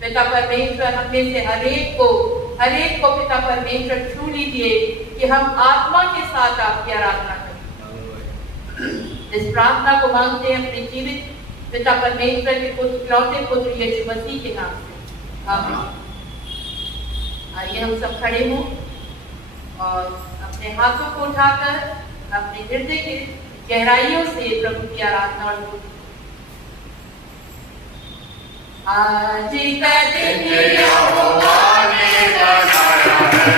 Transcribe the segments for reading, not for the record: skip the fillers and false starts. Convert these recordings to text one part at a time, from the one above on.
पिता परमेश्वर हम में से हर एक को पिता परमेश्वर छू लीजिए कि हम आत्मा के साथ आपकी आराधना करें। इस प्रार्थना को मांगते हैं अपने जीवित पिता परमेश्वर के इकलौते पुत्र यीशु मसीह के नाम से, आमीन। आइए हम सब खड़े हों और अपने हाथों को उठाकर अपने हृदय के गहराइयों से प्रभु की आराधना और स्तुति। आज का दिन यहोवा ने बनाया है,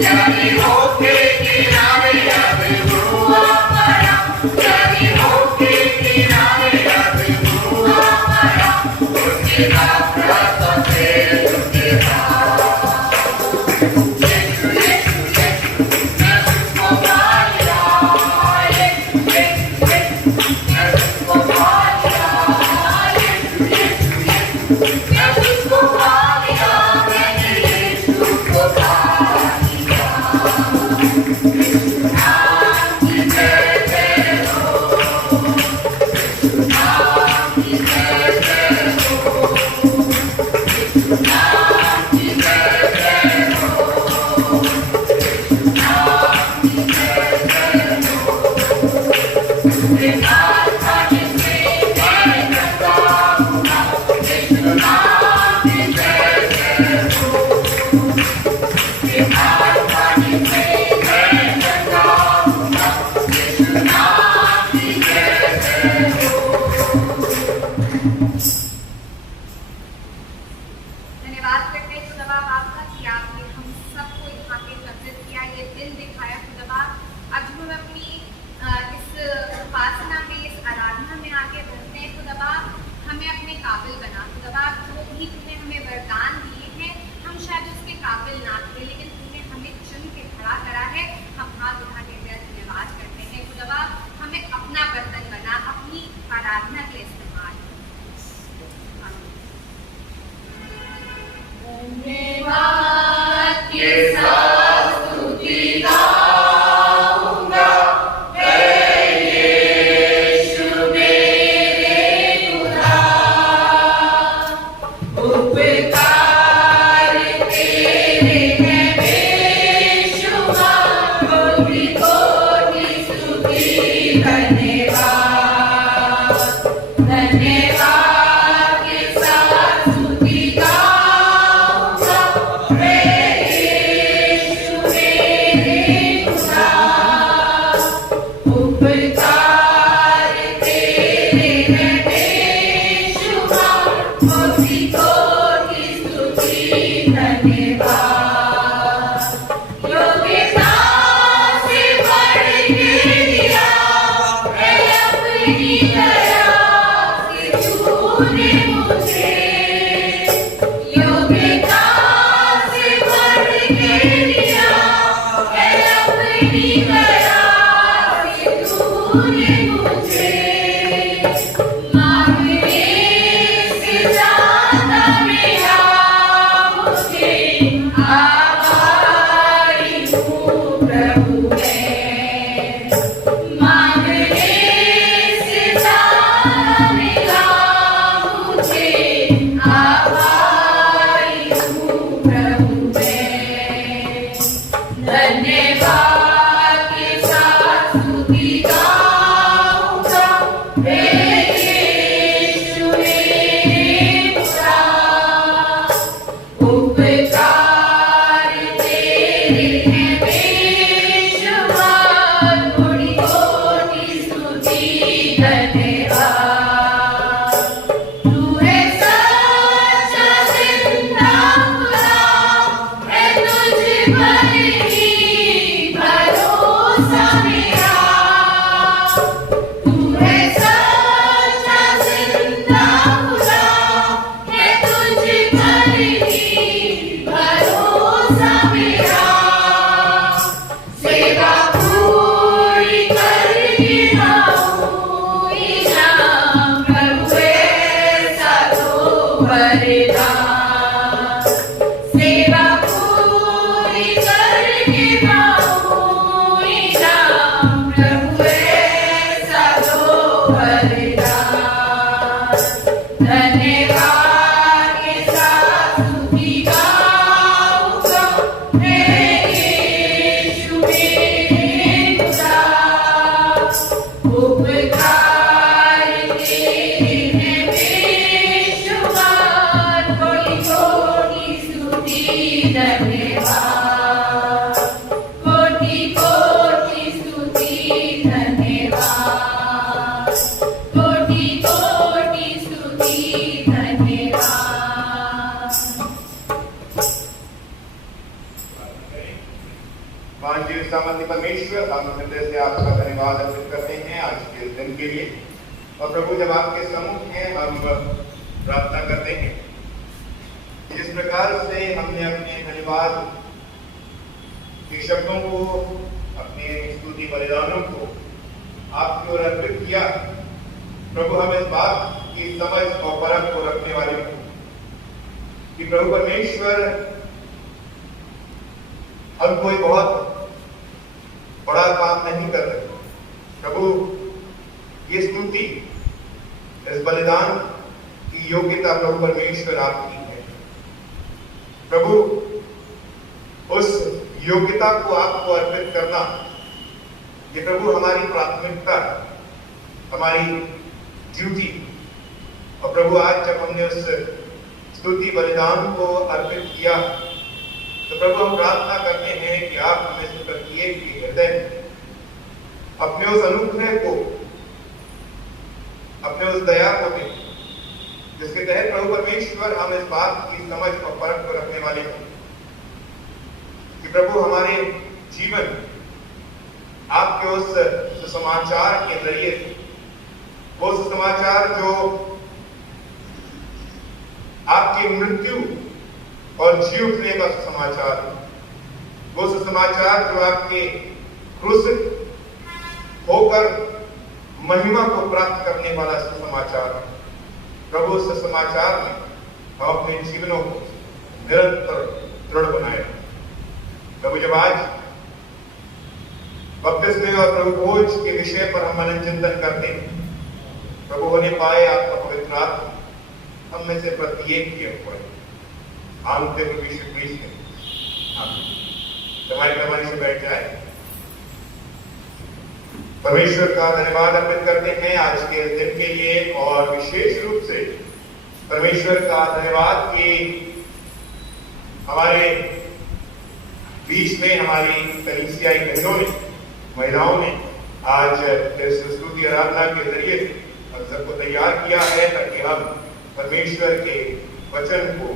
Yari hoke kinare सामर्थ्य परमेश्वर, हम हृदय से आपका धन्यवाद अर्पित करते हैं आज के दिन के लिए। और प्रभु, जब आपके सम्मुख हैं हम प्रार्थना करते हैं जिस प्रकार से हमने अपने धन्यवाद के शब्दों को, अपने स्तुति बलिदानों को आपकी ओर अर्पित किया, प्रभु हम इस बात की समझ और परख को रखने वाले हो कि प्रभु परमेश्वर हम कोई बहुत बड़ा काम नहीं कर रहे। प्रभु, ये स्तुति, इस बलिदान की योग्यता प्रभु परमेश्वर आपकी है। प्रभु, उस योग्यता को आपको अर्पित करना, ये प्रभु हमारी प्राथमिकता है। हमारी ड्यूटी। और प्रभु आज जब हमने उस स्तुति बलिदान को अर्पित किया तो प्रभु हम प्रार्थना करते हैं कि आप हमें इस प्रत्येक के हृदय अपने उस अनुग्रह को, अपने उस दया को दें जिसके तहत प्रभु परमेश्वर हम इस बात की समझ और परख को रखने वाले हैं कि प्रभु हमारे जीवन आपके उस सुसमाचार के जरिए, वो सुसमाचार जो आपकी मृत्यु और जी उठने का सुसमाचार, वो सुसमाचार जो आपके क्रूसित होकर महिमा को प्राप्त करने वाला सुसमाचार, प्रभु उस सुसमाचार में हम अपने जीवनों को निरंतर दृढ़ बनाए। प्रभु जब आज बपतिस्मे और प्रभु भोज के विषय पर हम मनन चिंतन करते हैं, प्रभु होने पाए आपका पवित्र आत्मा हम में से प्रत्येक के ऊपर आमते प्रभु यीशु मसीह में हमारी से बैठ जाए। परमेश्वर का धन्यवाद अर्पित करते हैं आज के दिन के लिए, और विशेष रूप से परमेश्वर का धन्यवाद कि हमारे बीच में हमारी कलीसियाई बहनों ने, महिलाओं ने आज इस स्तुति आराधना के जरिए हम सबको तैयार किया है ताकि हम परमेश्वर के वचन को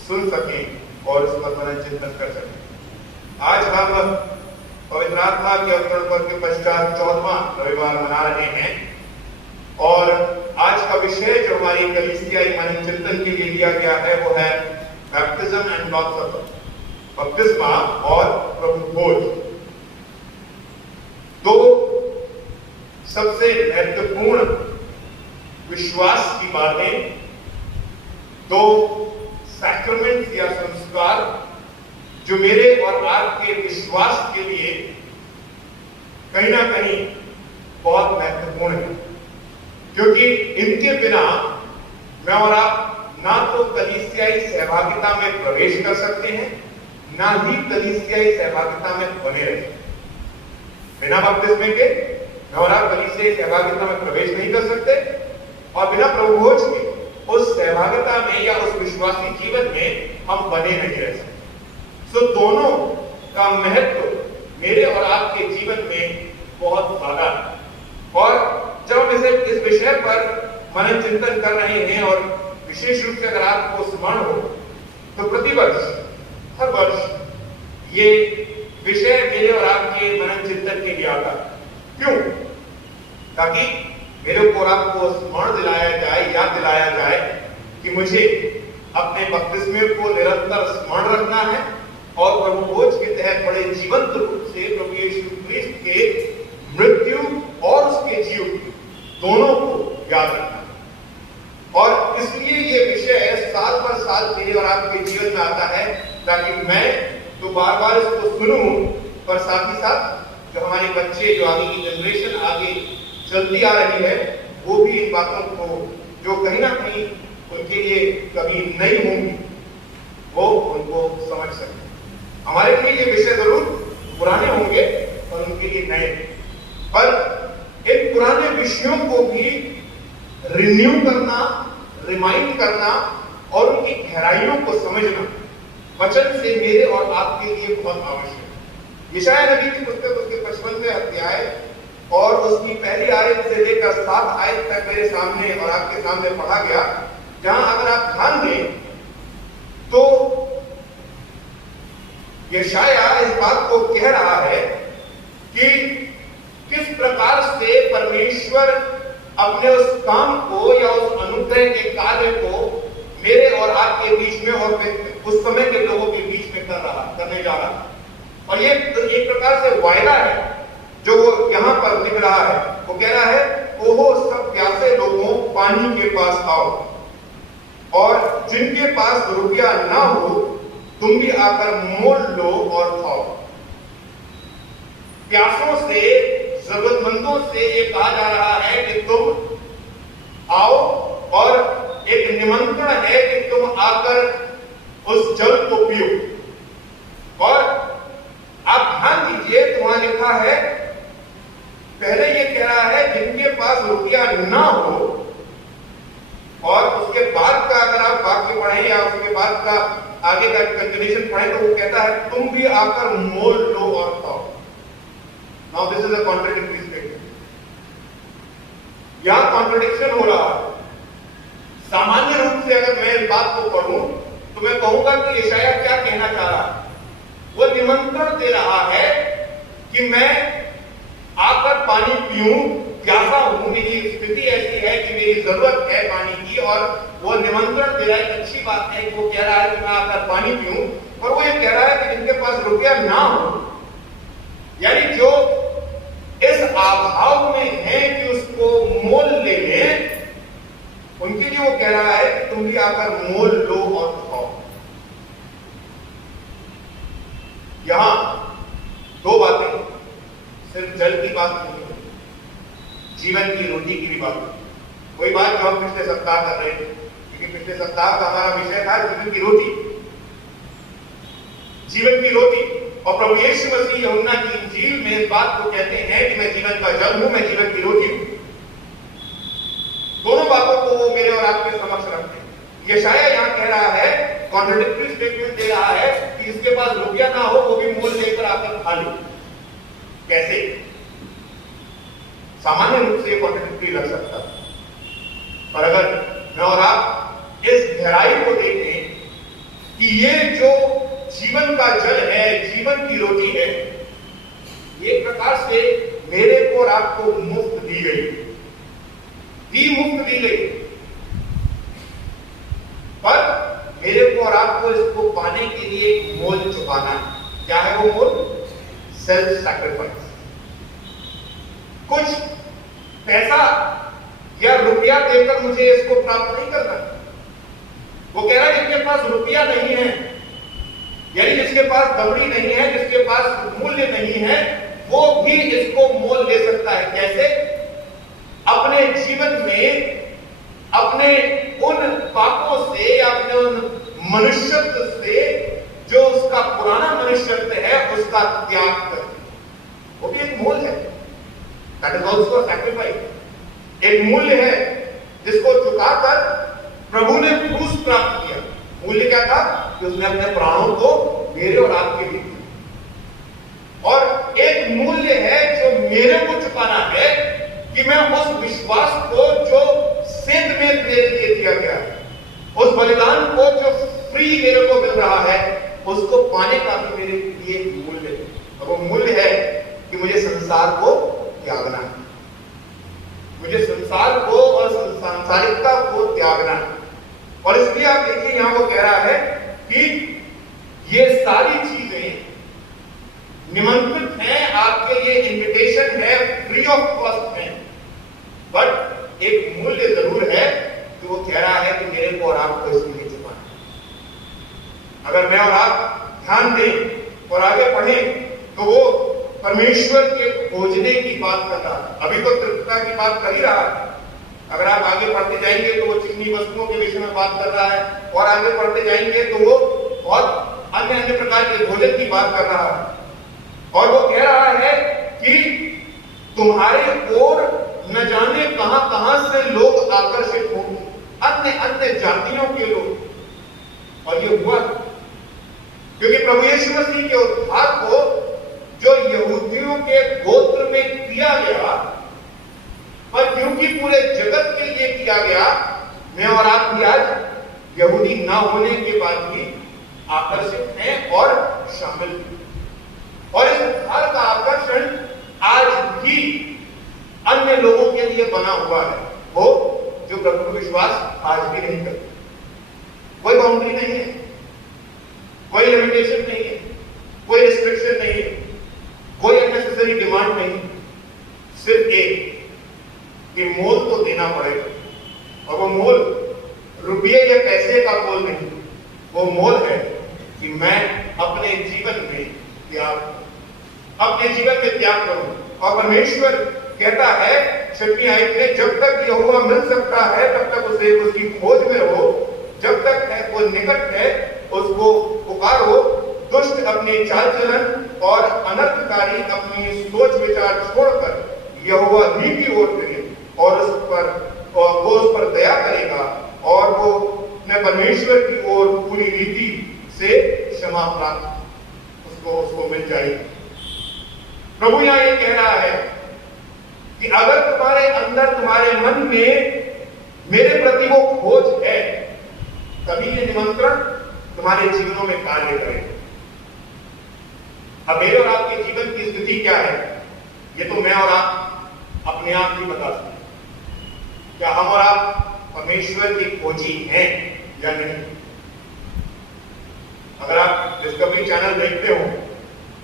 सुन सकें और उस पर मनन चिंतन कर सकें। आज हम पवित्र आत्मा के अवतरण पर्व के पश्चात 14वां रविवार मना रहे हैं, और आज का विषय जो हमारी कलीसियाई मनन चिंतन के लिए लिया गया है वो है बैप्टिज्म एंड लॉर्ड्स सपर, बपतिस्मा और प्रभु भोज। दो सबसे महत्वपूर्ण विश्वास की बातें, दो सैक्रामेंट या संस्कार जो मेरे और आपके विश्वास के लिए कहीं ना कहीं बहुत महत्वपूर्ण है, क्योंकि इनके बिना मैं और आप ना तो कलीसियाई सहभागिता में प्रवेश कर सकते हैं, ना ही कलीसियाई सहभागिता में बने रहे। बिना बपतिस्मे के मैं और आप कलीसियाई सहभागिता में प्रवेश नहीं कर सकते, और बिना प्रभु भोज के उस सहभागिता में या उस विश्वासी जीवन में हम बने नहीं रह सकते। सो दोनों का महत्व मेरे और आपके जीवन में बहुत ज्यादा है। और जब हम इस विषय पर मनन चिंतन कर रहे हैं, और विशेष रूप से अगर आपको स्मरण हो तो प्रतिवर्ष, हर वर्ष ये विषय मेरे और आपके मनन चिंतन के लिए आता है। क्यों? ताकि मेरे को आपको स्मरण दिलाया जाए, याद दिलाया जाए कि मुझे अपने बपतिस्मे को निरंतर स्मरण रखना है, और प्रभु भोज के तहत बड़े जीवंत रूप से प्रभु यीशु मसीह के मृत्यु और उसके जीव दोनों को याद रखना है। और इसलिए ये विषय साल पर साल मेरे और आपके जीवन में आता है, ताकि मैं तो बार बार इसको सुनूं, पर साथ ही साथ जो हमारे बच्चे, जो आगे की जनरेशन आगे चलती आ रही है, वो भी इन बातों को जो कहीं ना कहीं उनके लिए कभी नहीं होंगी, वो उनको समझ सके। हमारे लिए ये विषय जरूर पुराने होंगे और उनके लिए नए, पर इन पुराने विषयों को भी रिन्यू करना, रिमाइंड करना और उनकी गहराइयों को समझना वचन से मेरे और आपके लिए बहुत आवश्यक है। यशायाह नबी की पुस्तक उसके 55वें अध्याय और उसकी पहली आयत से लेकर 7 आयत तक मेरे सामने और आपके सामने पढ़ा गया, जहां अगर आप ध्यान दें तो यशायाह इस बात को कह रहा है कि किस प्रकार से परमेश्वर अपने उस काम को या उस अनुग्रह के कार्य को मेरे और आपके बीच में और उस समय के लोगों के बीच में करने जा रहा है। और ये एक प्रकार से वायदा है जो यहां पर लिख रहा है। वो कह रहा है, ओहो सब प्यासे लोगों, पानी के पास आओ, और जिनके पास रुपया ना हो तुम भी आकर मोल लो और खाओ। प्यासों से, जरूरतमंदों से ये कहा जा रहा है कि तुम आओ, और एक निमंत्रण है कि तुम आकर उस जल को पियो। और आप ध्यान दीजिए, तो वहां लिखा है, पहले ये कह रहा है जिनके पास रुपया ना हो, और उसके बाद का अगर आप वाक्य पढ़ें या उसके बाद का आगे का कंटिन्यूएशन पढ़ें तो वो कहता है तुम भी आकर मोल लो और खाओ। Now this is a contradictory statement. यहां कॉन्ट्रडिक्शन हो रहा है। सामान्य रूप से अगर मैं इस बात को पढ़ूं तो मैं कहूंगा कि यशाया क्या कहना चाह रहा है। वो निमंत्रण दे रहा है कि मैं आकर पानी पीऊं, प्यासा हूं, मेरी स्थिति ऐसी है कि मेरी जरूरत है पानी की, और वो निमंत्रण दे रहा है। अच्छी बात है कि वो कह रहा है कि मैं आकर पानी पीऊं, और वो ये कह रहा है कि जिनके पास रुपया ना हो, यानी जो इस अभाव में है कि उसको मोल ले लें, उनके लिए वो कह रहा है कि तुम भी आकर मोल लो और खाओ। यहां दो बातें, सिर्फ जल की बात नहीं है, जीवन की रोटी की भी बात है। वही बात जो हम पिछले सप्ताह कर रहे थे, क्योंकि पिछले सप्ताह का हमारा विषय था जीवन की रोटी, जीवन की रोटी। और प्रभु यीशु मसीह यूहन्ना की इंजील में इस बात को कहते हैं कि मैं जीवन का जल हूं, मैं जीवन की रोटी हूं। दोनों बातों को वो मेरे और आपके समक्ष रखते हैं। यशाया यहां कह रहा है, कॉन्ट्रडिक्टरी स्टेटमेंट दे रहा है कि इसके पास रुपया ना हो वो भी मोल लेकर आकर खा ले। कैसे? सामान्य रूप से कॉन्ट्रडिक्टरी लग सकता है, पर अगर मैं और आप इस गहराई को देखें कि ये जो जीवन का जल है, जीवन की रोटी है, एक प्रकार से मेरे को और आपको मुफ्त दी गई, मुफ्त दी गई, पर मेरे को और आपको इसको पाने के लिए एक मोल चुकाना है। क्या है वो मोल? Self sacrifice. कुछ पैसा या रुपया देकर मुझे इसको प्राप्त नहीं करना। वो कह रहा है जिसके पास रुपया नहीं है, यानी जिसके पास दौड़ी नहीं है, जिसके पास मूल्य नहीं है, वो भी इसको मोल ले सकता है। कैसे? अपने जीवन में अपने उन पापों से, अपने उन मनुष्यत्व से, जो उसका पुराना मनुष्यत्व है, उसका त्याग कर, वो भी एक मोल है। That is also sacrifice. एक मूल्य है जिसको चुकाकर प्रभु ने क्रूस प्राप्त किया। मूल्य क्या था? कि उसने अपने प्राणों को मेरे और आपके लिए दिया। और एक मूल्य है जो मेरे को चुकाना है कि मैं उस विश्वास को जो सिद्ध में मेरे लिए दिया गया है, उस बलिदान को जो फ्री मेरे को मिल रहा है, उसको पाने का भी मेरे लिए मूल्य है। और वो मूल्य है कि मुझे संसार को त्यागना है, मुझे संसार को और सांसारिकता को त्यागना है। और इसलिए आप देखिए यहां वो कह रहा है कि ये सारी चीजें निमंत्रित हैं, आपके लिए इनविटेशन है, फ्री ऑफ कॉस्ट है, बट एक मूल्य जरूर है कि वो कह रहा है कि मेरे को और आपको इसके लिए चुकाना। अगर मैं और आप ध्यान दें और आगे पढ़ें तो वो परमेश्वर के खोजने की बात कर रहा है। अभी तो तृप्तता की बात कर ही रहा है। अगर आप आगे पढ़ते जाएंगे तो वो चिकनी वस्तुओं के विषय में बात कर रहा है, और आगे पढ़ते जाएंगे तो वो बहुत अन्य अन्य प्रकार के भोजन की बात कर रहा है। और वो कह रहा है कि तुम्हारे ओर न जाने कहां कहां से लोग आकर्षित होंगे, अन्य अन्य जातियों के लोग। और ये हुआ क्योंकि प्रभु यीशु मसीह के उद्धार को जो यहूदियों के गोत्र में किया गया, पर क्योंकि पूरे जगत के लिए किया गया, मैं और आप भी आज यहूदी ना होने के बाद भी आकर्षित हैं और शामिल हैं। और इस उद्धार का आकर्षण आज भी अन्य लोगों के लिए बना हुआ है, वो जो प्रभु को विश्वास आज भी नहीं करते। कोई बाउंड्री नहीं है, कोई लिमिटेशन नहीं है, कोई रिस्ट्रिक्शन नहीं है, कोई अननेसेसरी डिमांड नहीं, सिर्फ एक कि मोल तो देना पड़ेगा। और वो मोल रुपये या पैसे का मोल नहीं, वो मोल है कि मैं अपने जीवन में त्याग, अपने जीवन में त्याग करूं। और परमेश्वर कहता है 6वीं आयत में, जब तक यहोवा मिल सकता है तब तक उसे उसकी खोज में रहो, जब तक है वो निकट है उसको पुकारो। दुष्ट अपने चाल चलन और अनर्थकारी अपनी सोच विचार छोड़कर यहोवा ही की ओर फिरे और वो उस पर दया करेगा और वो अपने परमेश्वर की ओर पूरी रीति से क्षमा प्राप्त उसको मिल जाएगी। प्रभु यहां ये कह रहा है कि अगर तुम्हारे अंदर, तुम्हारे मन में मेरे प्रति वो खोज है, तभी ये निमंत्रण तुम्हारे जीवनों में कार्य करेगा। अब मेरे और आपके जीवन की स्थिति क्या है, ये तो मैं और आप अपने आप ही बता सकते हैं। क्या हम और आप परमेश्वर की खोजी हैं या नहीं? अगर आप डिस्कवरी चैनल देखते हो,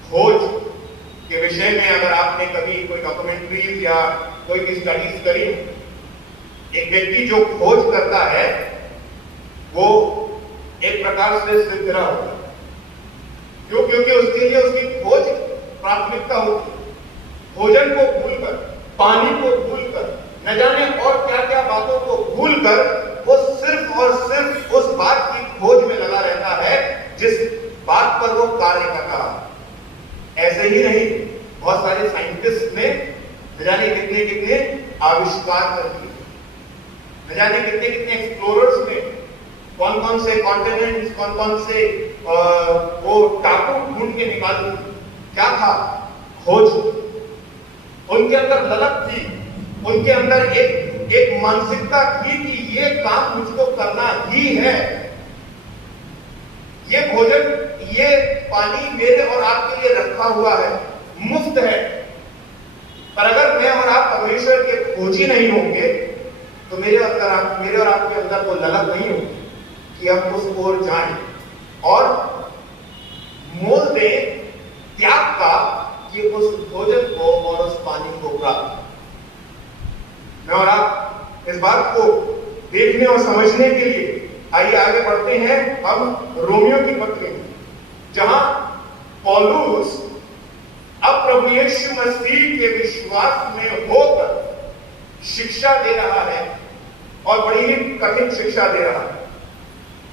खोज के विषय में अगर आपने कभी कोई डॉक्यूमेंट्रीज या कोई भी स्टडीज करी, एक व्यक्ति जो खोज करता है वो एक प्रकार से सिद्धरा होता है। क्यों? क्योंकि उसके लिए उसकी खोज प्राथमिकता होती है। भोजन को भूलकर, पानी को भूलकर, न जाने और क्या क्या बातों को भूलकर वो सिर्फ और सिर्फ उस बात की खोज में लगा रहता है जिस बात पर वो कार्य कर रहा है। ऐसे ही नहीं, बहुत सारे साइंटिस्ट ने न जाने कितने कितने आविष्कार कर दिए, न जाने कितने कितने एक्सप्लोरर्स ने कौन कौन से कॉन्टिनेंट्स, कौन कौन से वो टापू ढूंढ के निकाल दिए। क्या था? खोज। उनके अंदर ललक थी, उनके अंदर एक मानसिकता थी कि ये काम मुझको करना ही है। ये भोजन, ये पानी मेरे और आपके लिए रखा हुआ है, मुफ्त है। पर अगर मैं और आप परमेश्वर के खोजी नहीं होंगे तो मेरे और आपके अंदर वो ललक नहीं होगी कि हम उस ओर जाएं और मोल दें त्याग का कि उस भोजन को और उस पानी को प्राप्त। मैं और आप इस बात को देखने और समझने के लिए आइए आगे बढ़ते हैं हम रोमियो की पत्री में, जहां पौलुस अब प्रभु यीशु मसीह के विश्वास में होकर शिक्षा दे रहा है और बड़ी ही कठिन शिक्षा दे रहा है।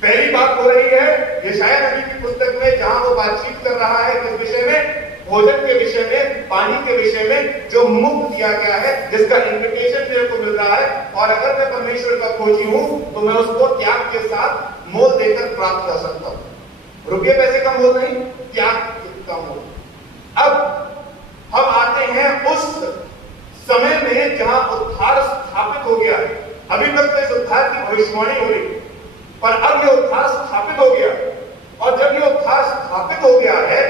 पहली बात हो रही है यशायाह नबी की पुस्तक में, जहां वो बातचीत कर रहा है किस विषय में? भोजन के विषय में, पानी के विषय में, जो मुफ्त दिया गया है, जिसका इन्विटेशन मेरे को मिल रहा है। और अगर मैं परमेश्वर का खोजी हूं तो मैं उसको त्याग के साथ मोल देकर प्राप्त कर सकता हूं। रुपये पैसे का मोल नहीं, त्याग का मोल। अब हम आते हैं उस समय में जहां उद्धार स्थापित हो गया है। अभी तक तो इस उद्धार की भविष्यवाणी हो रही, पर अब ये उद्धार स्थापित हो गया। और जब ये उद्धार स्थापित हो गया है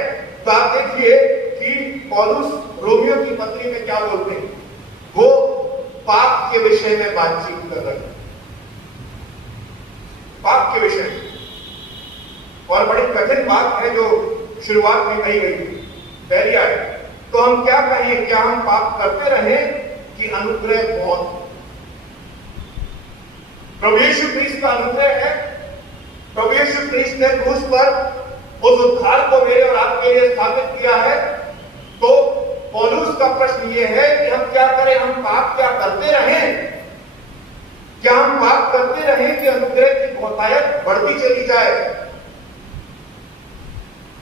तो आप देखिए कि पौलुस रोमियो की पत्री में क्या बोलते हैं। वो पाप के विषय में बातचीत कर रहे हैं, पाप के विषय में। और बड़ी कठिन बात है जो शुरुआत में कही गई। पहली आयत, तो हम क्या कहें? क्या हम पाप करते रहें कि अनुग्रह बहुत? प्रभु यीशु क्रिस्त का अनुग्रह है। प्रभु यीशु क्रिस्त ने क्रूस पर उस उद्धार को मेरे और आपके लिए स्थापित किया है। तो पौलुस का प्रश्न यह है कि हम क्या करें? हम पाप क्या करते रहें? क्या हम पाप करते रहें कि अनुग्रह की बहुतायत बढ़ती चली जाए?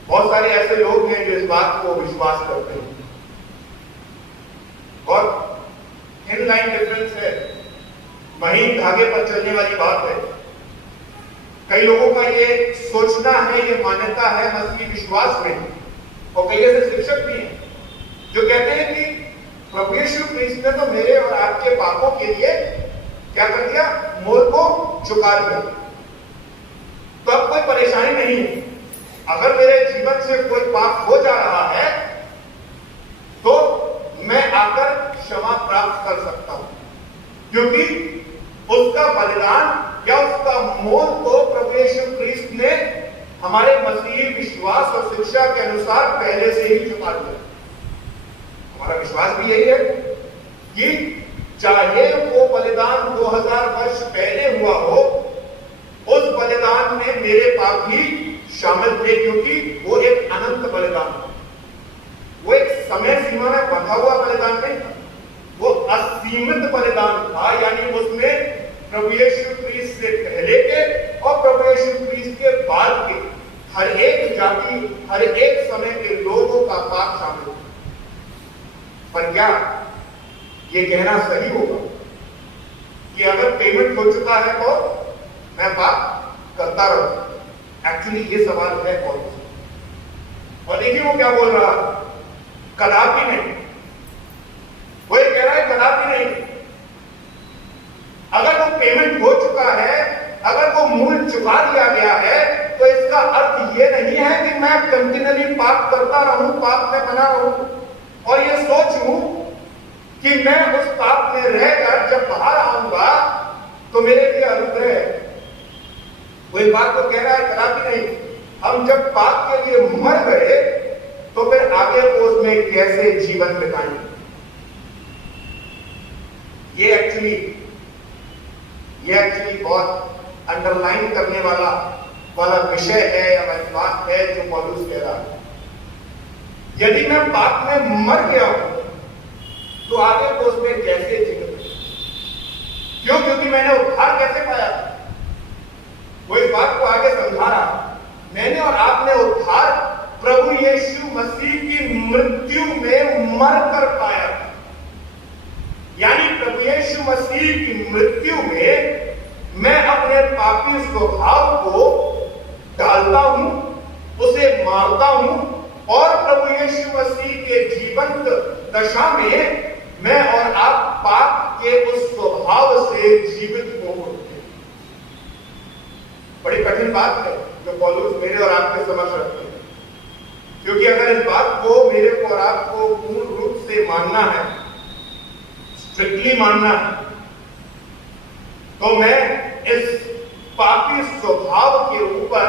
बहुत सारे ऐसे लोग हैं जो इस बात को विश्वास करते हैं। और इनलाइन डिफरेंस है, महीन धागे पर चलने वाली बात है। कई लोगों का ये सोचना है, ये मान्यता है मसीही विश्वास में, और कई ऐसे शिक्षक भी हैं जो कहते हैं कि प्रभु यीशु क्रिस्त ने तो मेरे और आपके पापों के लिए क्या कर दिया? मोल को चुका दिया, तो अब कोई परेशानी नहीं है। अगर मेरे जीवन से कोई पाप हो जा रहा है तो मैं आकर क्षमा प्राप्त कर सकता हूं, क्योंकि उसका बलिदान या उसका मोल तो प्रभु यीशु क्रिस्त ने हमारे मसीही विश्वास और शिक्षा के अनुसार पहले से ही चुका दिया। हमारा विश्वास भी यही है कि चाहे वो बलिदान 2000 वर्ष पहले हुआ हो, उस बलिदान में मेरे पाप भी शामिल थे, क्योंकि वो एक अनंत बलिदान, वो एक समय सीमा में बंधा हुआ बलिदान नहीं था, वो असीमित बलिदान था। यानी उसमें प्रभु यीशु क्रिस्त से पहले के और प्रभु यीशु क्रिस्त के बाद के हर एक जाति, हर एक समय के लोगों का पाप शामिल था। पर क्या ये कहना सही होगा कि अगर पेमेंट हो चुका है तो मैं पाप करता रहूं। एक्चुअली ये सवाल है पौलुस। और देखिए वो क्या बोल रहा, कदापि नहीं। वो ये कह रहा है कदापि नहीं। अगर वो पेमेंट हो चुका है, अगर वो मूल चुका दिया गया है, तो इसका अर्थ ये नहीं है कि मैं कंटिन्यूअली पाप करता रहूं, पाप में बना रहूं और ये सोचूं कि मैं उस पाप में रहकर जब बाहर आऊंगा तो मेरे लिए अनुग्रह है। वो इस बात को कह रहा है कदापि नहीं। हम जब पाप के लिए मर गए तो फिर आगे को उसमें कैसे जीवन बिताएंगे। ये एक्चुअली बहुत अंडरलाइन करने वाला विषय है या बात है जो पौलुस कह रहा है। यदि मैं पाप में मर गया हूं तो आगे को उसमें कैसे जीवन, क्यों? क्योंकि मैंने उद्धार कैसे पाया। वो इस बात को आगे समझा रहा, मैंने और आपने उद्धार प्रभु यीशु मसीह की मृत्यु में मर कर पाया। यानी प्रभु यीशु मसीह की मृत्यु में मैं अपने पापी स्वभाव को डालता हूं, उसे मारता हूं और प्रभु यीशु मसीह के जीवंत दशा में मैं और आप पाप के उस स्वभाव से जीवित हो उठते हैं। बड़ी कठिन बात है जो पौलुस मेरे और आपके समक्ष रखते हैं, क्योंकि अगर इस बात को मेरे को और आपको पूर्ण रूप से मानना है, स्ट्रिक्टली मानना है, तो मैं इस पापी स्वभाव के ऊपर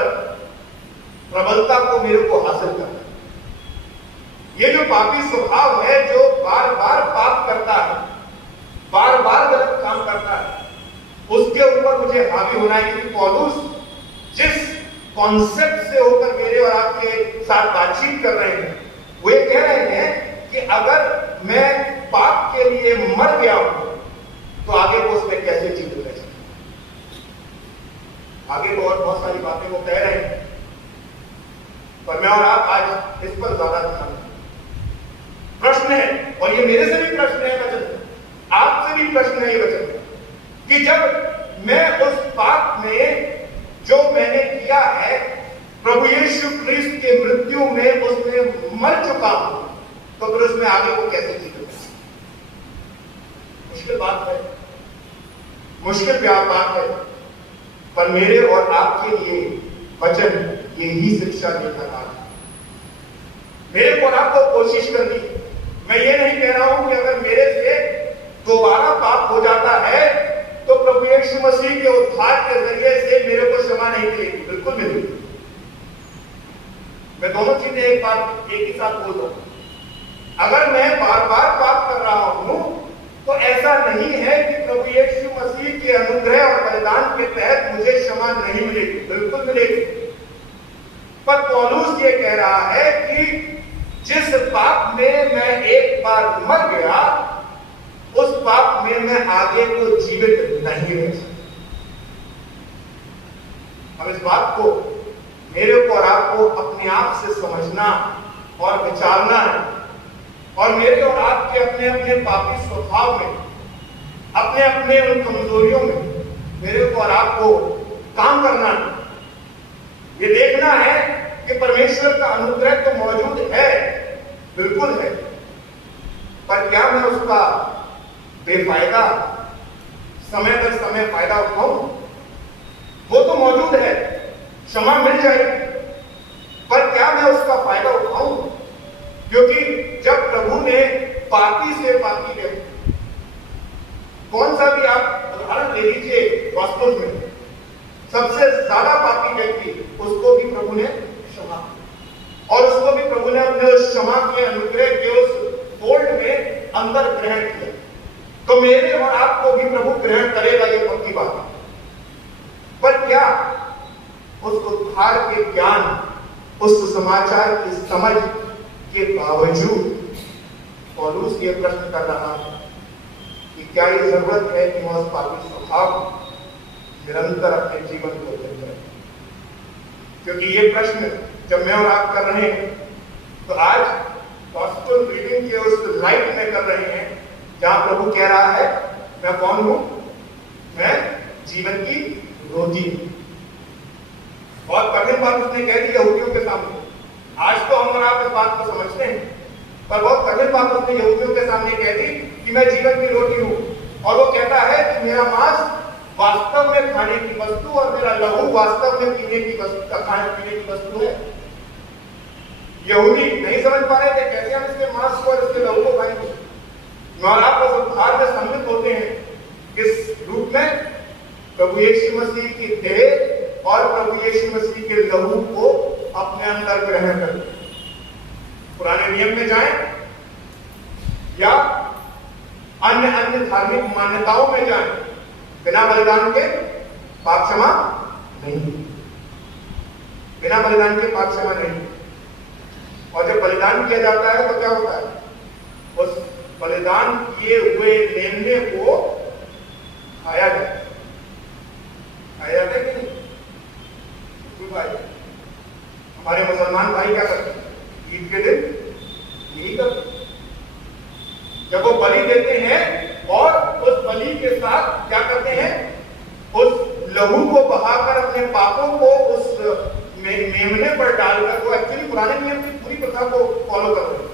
प्रबलता को मेरे को हासिल करना है। ये जो पापी स्वभाव है जो बार बार पाप करता है, बार बार गलत काम करता है, उसके ऊपर मुझे हावी होना है। क्योंकि पौलुस जिस कॉन्सेप्ट से होकर मेरे और आपके साथ बातचीत कर रहे हैं, वो ये कह रहे हैं कि अगर मैं पाप के लिए मर गया हूं तो आगे को उसमें कैसे जीवित रह सकते। आगे तो और बहुत सारी बातें वो कह रहे हैं, पर मैं और आप आज इस पर ज्यादा ध्यान दें। प्रश्न है, और ये मेरे से भी प्रश्न है वचन, आपसे भी प्रश्न है ये वचन, कि जब मैं उस पाप में जो मैंने किया है प्रभु यीशु क्रिस्त के मृत्यु में उसमें मर चुका हूं, तो फिर उसमें आगे को कैसे जीवित? मुश्किल बात है, मुश्किल बात है, पर मेरे और आपके लिए वचन यही शिक्षा देकर आ रहा है। मेरे को और आपको कोशिश करनी, मैं ये नहीं कह रहा हूं कि अगर मेरे से दोबारा पाप हो जाता है तो प्रभु यीशु मसीह के उद्धार के जरिए से मेरे को क्षमा नहीं मिलेगी, बिल्कुल मिलेगी। मैं दोनों चीजें एक ही साथ बोल रहा हूं। अगर मैं बार बार पाप कर रहा हूं तो ऐसा नहीं है कि प्रभु यीशु मसीह के अनुग्रह और बलिदान के तहत मुझे क्षमा नहीं मिलेगी, बिल्कुल मिलेगी। पर पौलुस ये कह रहा है कि जिस पाप में मैं एक बार मर गया, उस पाप में मैं आगे को जीवित नहीं रह सकता। अब इस बात को मेरे को और आपको अपने आप से समझना और विचारना है, और मेरे और आपके अपने अपने पापी स्वभाव में, अपने अपने उन कमजोरियों में मेरे को और आपको काम करना है। ये देखना है कि परमेश्वर का अनुग्रह तो मौजूद है, बिल्कुल है, पर क्या मैं उसका बेफायदा समय दर समय फायदा उठाऊं? वो तो मौजूद है, क्षमा मिल जाएगी, पर क्या मैं उसका फायदा उठाऊं? क्योंकि जब प्रभु ने पापी से पापी व्यक्ति, कौन सा भी आप उदाहरण ले लीजिए, वास्तव में सबसे ज्यादा पापी व्यक्ति, उसको भी प्रभु ने क्षमा, और उसको भी प्रभु ने अपने उस क्षमा के अनुग्रह के उस फोल्ड में अंदर ग्रहण किया। तो मेरे और आपको भी प्रभु ग्रहण करेगा, ये पक्की बात है। पर क्या उस उद्धार के ज्ञान, उस समाचार की समझ के बावजूद पौलुस ये प्रश्न कर रहा है कि क्या ये जरूरत है कि मैं उस पापी स्वभाव निरंतर अपने जीवन को जिंदा रखें? क्योंकि ये प्रश्न जब मैं और आप कर रहे हैं तो आज गॉस्पेल रीडिंग के उस लाइट में कर रहे हैं जहां प्रभु कह रहा है मैं कौन हूं? मैं जीवन की रोटी हूं। बहुत कठिन बात उसने कह दी यहूदियों के सामने। आज तो हम और आप इस बात को समझते हैं, पर बहुत कठिन बात उसने यहूदियों के सामने कह दी कि मैं जीवन की रोटी हूं। और वो कहता है कि मेरा मांस वास्तव में खाने की वस्तु और मेरा लहू वास्तव में पीने की वस्तु, खाने पीने की वस्तु है। यहूदी नहीं समझ पा रहे थे कैसे हम इसके मांस को और इसके लहू को खाएंगे। और आप संसार में सम्मिलित होते हैं किस रूप में? प्रभु यीशु मसीह की देह और प्रभु यीशु मसीह के लहू को अपने अंदर ग्रहण करते। पुराने नियम में जाएं या अन्य धार्मिक मान्यताओं में जाएं, बिना बलिदान के पाप क्षमा नहीं, बिना बलिदान के पाप क्षमा नहीं। और जब बलिदान किया जाता है तो क्या होता है? उस बलिदान किए हुए मेमने को खाया जाता है। खाया जाता है कि नहीं? हमारे मुसलमान भाई क्या करते हैं? ईद के दिन यही करते हैं। जब वो बलि देते हैं और उस बलि के साथ क्या करते हैं? उस लहू को बहाकर अपने पापों को उस मेमने पर डालकर, वो एक्चुअली पुराने नियम की पूरी प्रथा को फॉलो कर रहे हैं।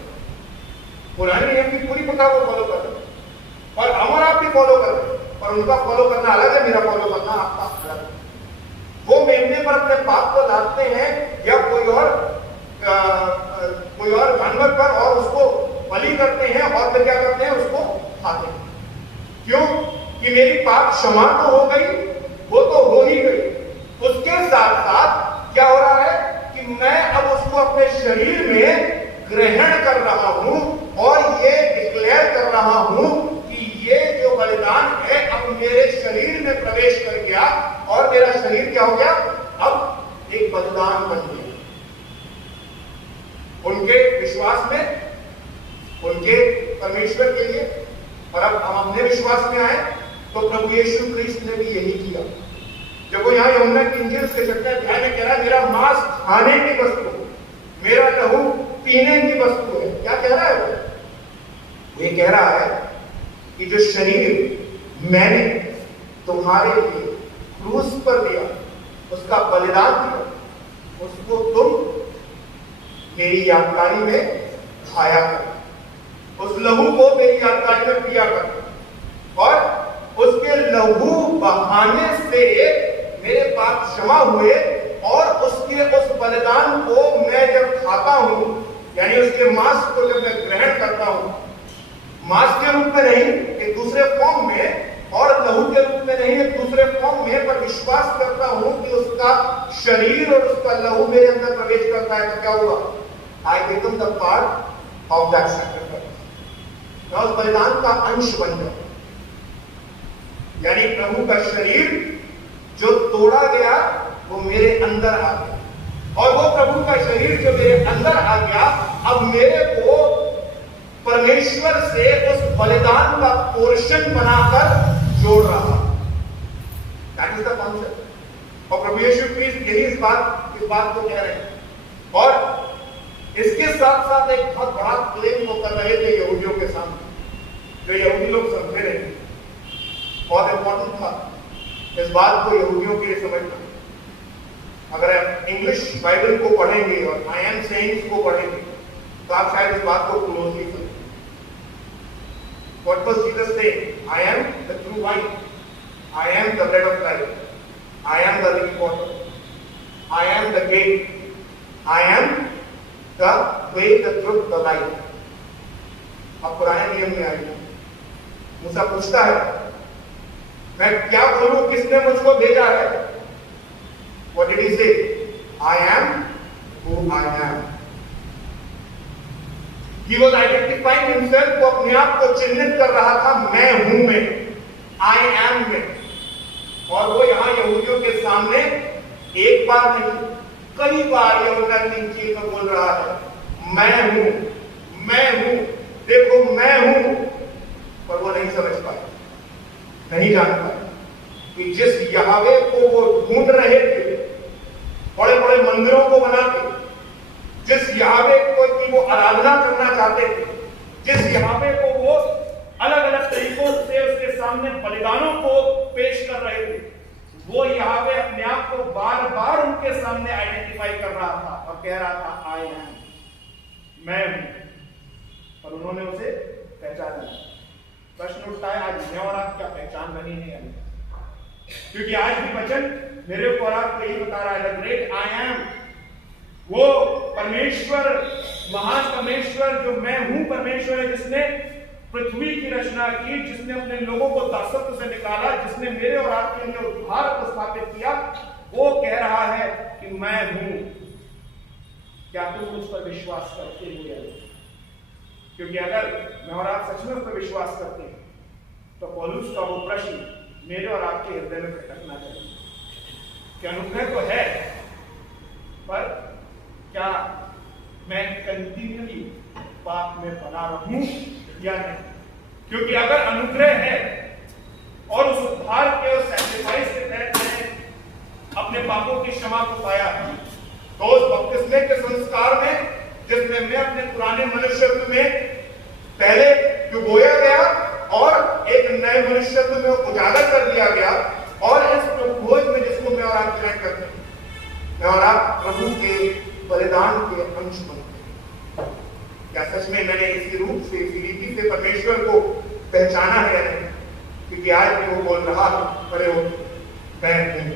पुराने नियम की पूरी प्रथा को फॉलो कर रहे हैं और हम और आप भी फॉलो कर रहे हैं, पर उनका फॉलो करना अलग है, मेरा फॉलो करना आपका अलग है। वो मेमने पर अपने पाप को लादते हैं या कोई और जानवर पर और उसको बलि करते हैं और फिर क्या करते हैं? उसको खाते हैं। क्यों? कि मेरी पाप क्षमा तो हो गई, वो तो हो ही गई, उसके साथ साथ क्या हो रहा है कि मैं अब उसको अपने शरीर में ग्रहण कर रहा हूं और ये डिक्लेयर कर रहा हूं कि ये जो बलिदान है अब मेरे शरीर में प्रवेश कर गया और मेरा शरीर क्या हो गया? अब एक बलिदान बन गया। उनके विश्वास में, उनके परमेश्वर के लिए। और अब हम अपने विश्वास में आए तो प्रभु यीशु क्रिस्त ने भी यही किया। जब वो यहाँ यूहन्ना की इंजील के 6 अध्याय में कह रहा है मेरा मांस खाने की वस्तु, मेरा लहू पीने की वस्तु है, क्या कह रहा है वो? ये कह रहा है कि जो शरीर मैंने तुम्हारे लिए क्रूस पर दिया, उसका बलिदान दिया, उसको तुम मेरी यादगारी में खाया कर, उस लहू को मेरी यादगारी में पिया कर। और उसके लहू बहाने से मेरे पाप क्षमा हुए और उसके उस बलिदान को मैं जब खाता हूं, यानी उसके मांस को जब मैं ग्रहण करता हूं, मांस के रूप में नहीं, एक दूसरे फॉर्म में, और लहू के रूप में नहीं, एक दूसरे फॉर्म में, पर विश्वास करता हूं कि उसका शरीर और उसका लहू मेरे अंदर प्रवेश करता है, तो क्या हुआ? I become the part of that sacrifice. मैं उस बलिदान का अंश बन गया। यानी प्रभु का शरीर जो तोड़ा गया वो मेरे अंदर आ गया, और वो प्रभु का शरीर जो मेरे अंदर आ गया अब मेरे को परमेश्वर से उस बलिदान का पोर्शन बनाकर जोड़ रहा। That is the concept. और प्रभु यीशु क्रिस्त यही इस बात को कह रहे हैं। और इसके साथ साथ एक बहुत बड़ा क्लेम वो कर रहे थे यहूदियों के सामने, जो यहूदी लोग समझे नहीं। बहुत इंपॉर्टेंट था इस बात को यहूदियों के लिए समझना। अगर आप इंग्लिश बाइबल को पढ़ेंगे और आई एम सेइंग्स को पढ़ेंगे तो आप शायद इस बात को क्लोजली समझेंगे। What was Jesus saying? I am the true vine. I am the bread of life. I am the living water. I am the gate. I am the way, the truth, the life. अब पुराने नियम में आएंगे। मूसा पूछता है मैं क्या बोलूं, किसने मुझको भेजा है? What did he say? I am who I am. He was identifying himself, वो अपने आप को चिन्हित कर रहा था, मैं हूं मैं, I am मैं। और वो यहाँ यहूदियों के सामने एक बार नहीं कई बार यूहन्ना की इंजील में बोल रहा है मैं हूं, देखो मैं हूं। पर वो नहीं समझ पाए, नहीं जान पाए कि जिस यहोवा को वो ढूंढ रहे थे बड़े बड़े मंदिरों को बना के, जिस यहोवा को की वो आराधना करना चाहते थे, जिस यहोवा को वो अलग अलग तरीकों से उसके सामने बलिदानों को पेश कर रहे थे, वो यहाँ पे अपने आप को बार बार उनके सामने आइडेंटिफाई कर रहा था और कह रहा था आई एम, मैं हूं। और उन्होंने उसे पहचाना। प्रश्न उठता है आज मैं और आप क्या पहचान रहे हैं अभी? क्योंकि आज भी वचन मेरे को और आपको यही बता रहा है, द ग्रेट आई एम, वो परमेश्वर, महान परमेश्वर जो मैं हूं परमेश्वर है, जिसने पृथ्वी की रचना की, जिसने अपने लोगों को दासत्व से निकाला, जिसने मेरे और आपके लिए उद्धार को स्थापित किया, वो कह रहा है कि मैं हूं। क्या तुम उस पर विश्वास करते हो? क्योंकि अगर मैं और आप सच में उस पर विश्वास करते हैं तो पौलुस का वो प्रश्न मेरे और आपके हृदय में खटकना चाहिए कि अनुग्रह तो है, पर क्या मैं कंटिन्यूली पाप में बना रहूं या नहीं? क्योंकि अगर अनुग्रह है और उस उद्धार के और सैक्रिफाइस के तहत मैंने अपने पापों की क्षमा को पाया, तो उस बपतिस्मे के संस्कार में जिसमें मैं अपने पुराने मनुष्यत्व में पहले डुबोया गया और एक नए मनुष्यत्व में उजागर कर दिया गया, और इस भोज में जिसको मैं और आप ग्रहण करते हैं, मैं और आप प्रभु के बलिदान के अंश बनते हैं। क्या सच में मैंने इसी रूप से, इसी रीति से परमेश्वर को पहचाना है या नहीं? क्योंकि आज भी वो बोल रहा है, खड़े हो, मैं हूं।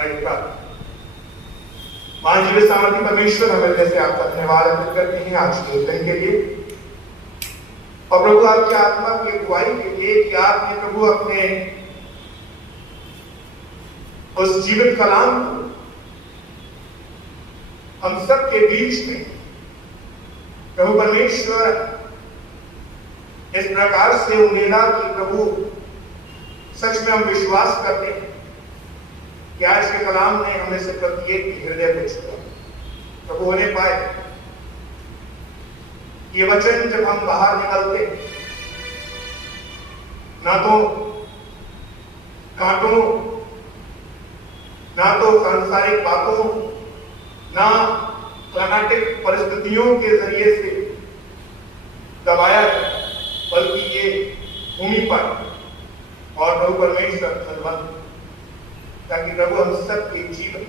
आइए महान सामर्थी परमेश्वर, हमें जैसे आपका धन्यवाद अर्पित करते हैं आज के दिन के लिए, और प्रभु आपकी आत्मा की अगुवाई के लिए कि आपने प्रभु अपने उस जीवित कलाम को हम सब के बीच में प्रभु परमेश्वर इस प्रकार से उमेदा कि प्रभु सच में हम विश्वास करते हैं कि आज के कलाम ने हमें से प्रत्येक हृदय को छुआ। प्रभु होने पाए ये वचन जब हम बाहर निकलते, ना तो कांटों, ना तो सांसारिक बातों, ना क्लाइमेटिक परिस्थितियों के जरिए से दबाया, बल्कि ये भूमि पर और प्रभु परमेश्वर संबंध, ताकि प्रभु हम सबके जीवन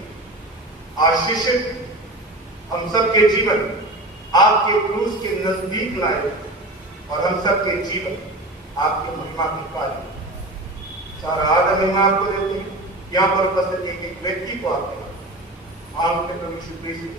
आशीषित, हम सबके जीवन आपके क्रूस के नजदीक लाए, और हम सबके जीवन आपके महिमा के कार्य। सारा आदर महिमा आपको देते हैं। यहाँ पर उपस्थित एक व्यक्ति को आपके मांगते प्रभु यीशु मसीह।